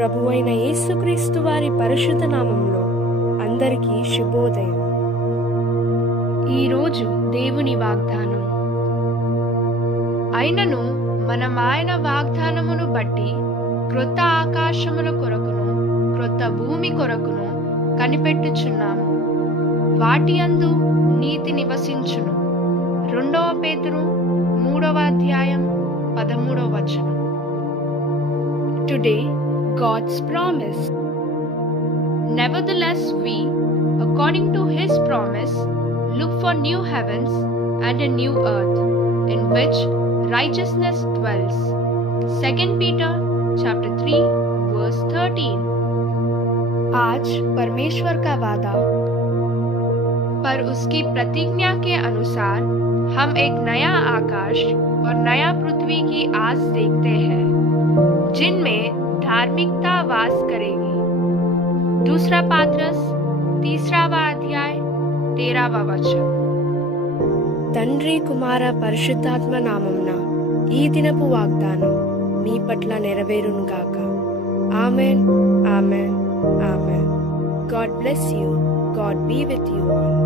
ప్రభువైన యేసుక్రీస్తు వారి పరిశుద్ధ నామములో అందరికీ శుభోదయం. ఈరోజు దేవుని వాగ్దానం. అయినను మనం ఆయన వాగ్దానమును బట్టి క్రొత్త ఆకాశముల కొరకును క్రొత్త భూమి కొరకును కనిపెట్టుచున్నాము. వాటి యందు నీతి నివసించును. 2 పేతురు 3:13. Today, God's promise. Nevertheless, we, according to His promise, look for new heavens and a new earth, in which righteousness dwells. 2 Peter chapter 3, verse 13. आज परमेश्वर का वादा, पर उसकी प्रतिज्ञा के अनुसार हम एक नया आकाश और नया पृथ्वी की आस देखते हैं, जिनमें धार्मिकता वास करेगी. 2 पात्रस 3:13. తండ్రి కుమార పరిశుద్ధాత్మ నామమున ఈ దినపు వాగ్దానం మీ పట్ల నెరవేరును గాక. Amen, amen, amen. God bless you. God be with you all.